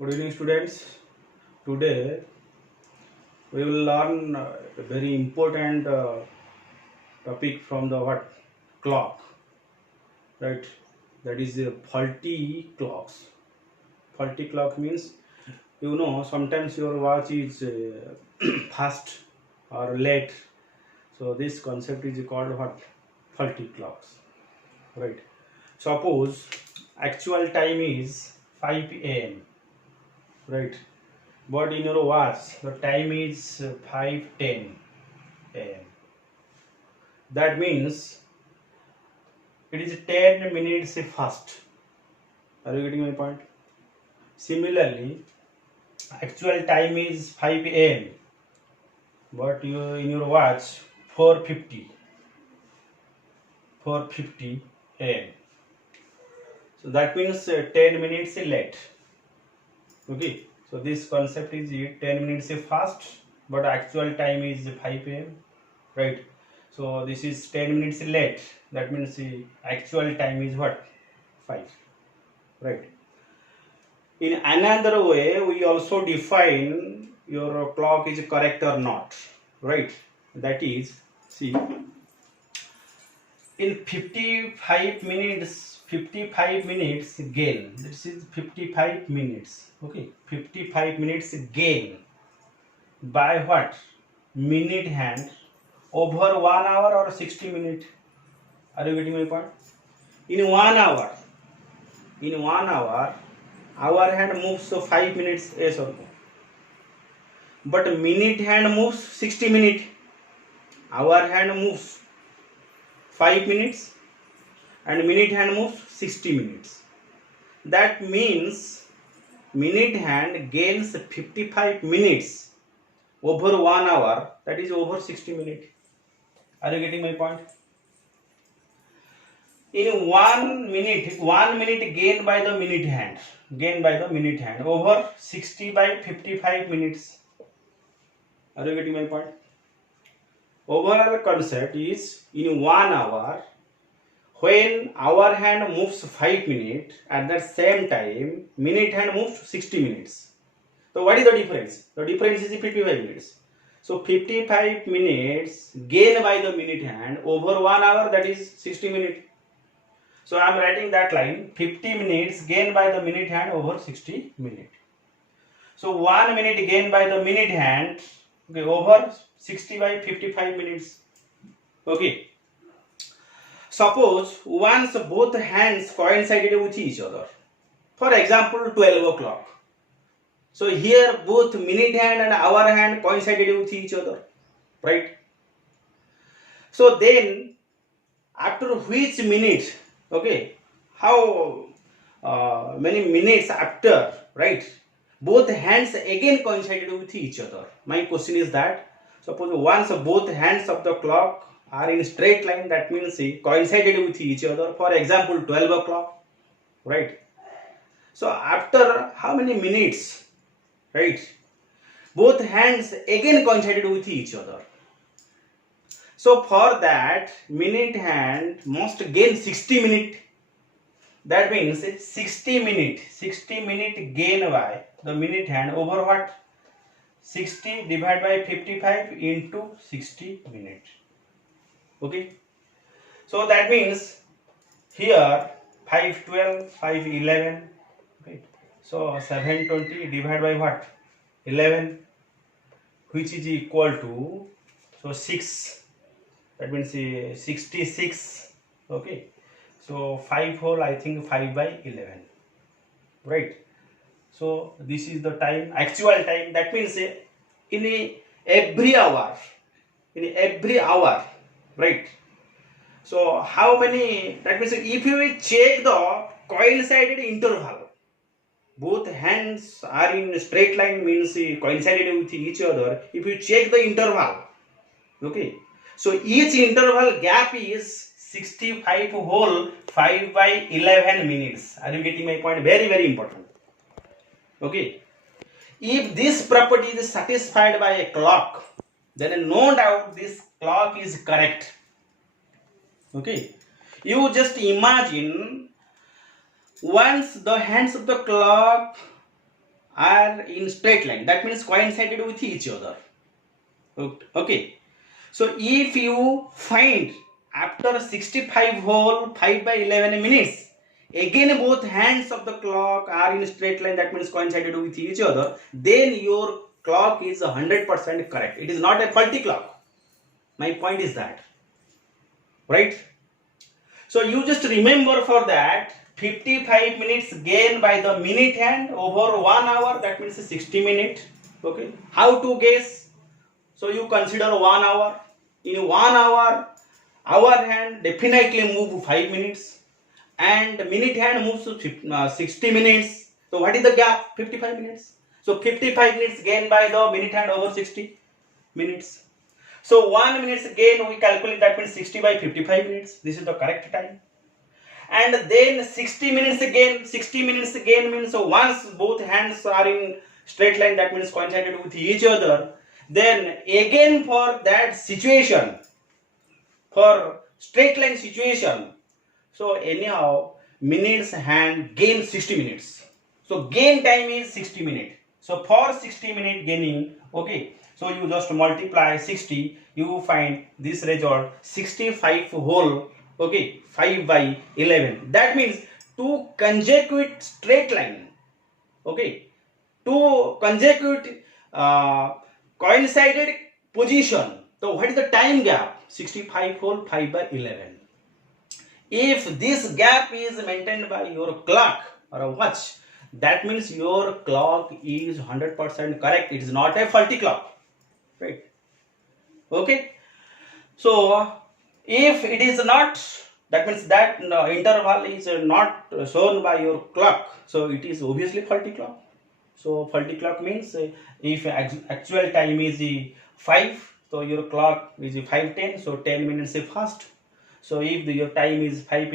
Good evening, students. Today we will learn a very important topic from the clock, right? That is faulty clocks. Faulty clock means sometimes your watch is fast or late. So this concept is called faulty clocks, right? Suppose actual time is 5 a.m. right? But in your watch, the time is 5:10 a.m. That means it is 10 minutes fast. Are you getting my point? Similarly, actual time is 5 a.m. But you in your watch 4:50 a.m. So that means 10 minutes late. Okay. So this concept is 10 minutes fast, but actual time is 5 a.m. Right. So this is 10 minutes late. That means the actual time is 5. Right. In another way, we also define your clock is correct or not. Right. That is, see, in 55 minutes gain. This is 55 minutes. Okay. 55 minutes gain by what? Minute hand over 1 hour or 60 minutes. Are you getting my point? In 1 hour, our hand moves 5 minutes, yes or no? But minute hand moves 60 minutes. Our hand moves 5 minutes and minute hand moves 60 minutes. That means minute hand gains 55 minutes over 1 hour, that is over 60 minutes. Are you getting my point? In 1 minute gain by the minute hand over 60 by 55 minutes. Are you getting my point? Overall concept is in 1 hour, when our hand moves 5 minutes, at the same time minute hand moves 60 minutes. So what is the difference? The difference is 55 minutes. So 55 minutes gain by the minute hand over 1 hour, that is 60 minutes. So I am writing that line, 50 minutes gain by the minute hand over 60 minutes. So 1 minute gain by the minute hand, okay, over 60 by 55 minutes. Okay. Suppose once both hands coincided with each other. For example, 12 o'clock. So here both minute hand and hour hand coincided with each other, right? So then after which minute, okay, how many minutes after, right, both hands again coincided with each other? My question is that, suppose once both hands of the clock are in straight line, that means coincided with each other. For example, 12 o'clock, right? So after how many minutes, right, both hands again coincided with each other? So for that, minute hand must gain 60 minutes. That means it's 60 minute gain by the minute hand over what? 60 divided by 55 into 60 minutes. Okay. So that means here 512, 511. Okay. So 720 divided by what? 11, which is equal to, so 6. That means 66. Okay. So 5 whole, I think 5 by 11. Right. So this is the time, actual time. That means in every hour, right? So how many, that means if you will check the coincided interval, both hands are in straight line, means coincided with each other. If you check the interval, okay, so each interval gap is 65 whole 5 by 11 minutes. Are you getting my point? Very, very important. Okay. If this property is satisfied by a clock, then no doubt this clock is correct. Okay. You just imagine once the hands of the clock are in straight line, that means coincided with each other. Okay, so if you find after 65 whole 5 by 11 minutes, again both hands of the clock are in straight line, that means coincided with each other, then your clock is 100% correct. It is not a faulty clock. My point is that, right? So you just remember for that 55 minutes gain by the minute hand over 1 hour, that means 60 minutes. Okay, how to guess? So you consider 1 hour. In 1 hour, hour hand definitely move 5 minutes and minute hand moves to 60 minutes. So what is the gap? 55 minutes. So 55 minutes gain by the minute hand over 60 minutes. So 1 minute gain we calculate, that means 60 by 55 minutes. This is the correct time. And then 60 minutes again. 60 minutes again means, so once both hands are in straight line, that means coincided with each other, then again for that situation, for straight line situation, so anyhow minutes hand gain 60 minutes. So gain time is 60 minutes. So for 60 minute gaining, okay, so you just multiply 60, you find this result 65 whole, okay, 5 by 11. That means two consecutive straight line, okay, two consecutive coincided position. So what is the time gap? 65 whole 5 by 11. If this gap is maintained by your clock or a watch, that means your clock is 100% correct. It is not a faulty clock, right? Okay. So if it is not, that means that interval is not shown by your clock, so it is obviously faulty clock. So faulty clock means if actual time is 5, so your clock is 5:10, so 10 minutes fast. So if your time is 5